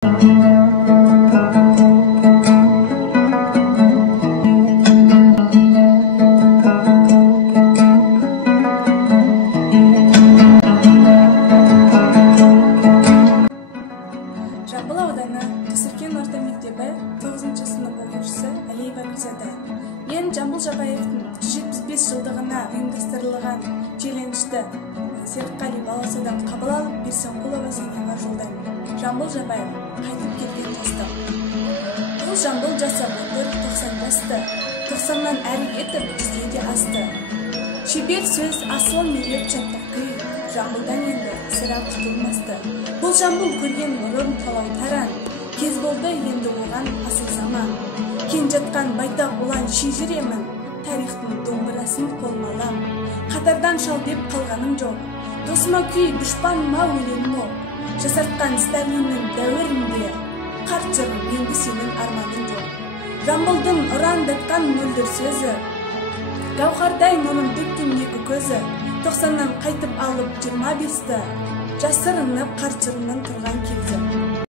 Жамбыл ауданы Түсіркен орта мектебі 9-сынып оқушысы Алиева Гүлзада. Мен Жамбыл Жабаевтың 175 жылдығына ұйымдастырылған челленджді Серікқали баласадан қабыл алып, Берсенқұлова Сенеға жолдаймын. Жамбыл Жабаев қайтып келген жастық. Бұл Жамбыл жасап отыр 90 жасты, 90-нан әрі етіп 100-ге асты. Шебер сөз асыл мерек чаттық күй, Жамбылдан енді сірә құтылмасты. Бұл Жамбыл көрген ұрын талау таран, кез болды енді оған асыл заман. Кен жатқан байтақ ұлан шежіремін, тарихтың домбырасын қолмалам. Қатардан шал деп қалғаным жоқ, досыма күй дұшпаныма өлем ол. Жасартқан Сталиннің дәуірінде, қарт жырым енді сенің арманың жоқ. Жамбылдың ұрандатқан мөлдір сөзі, гауһардай нұрын төккен екі көзі, 90-нан қайтып алып 25-ті, жасырынып қарт жырынан тұрған кезі.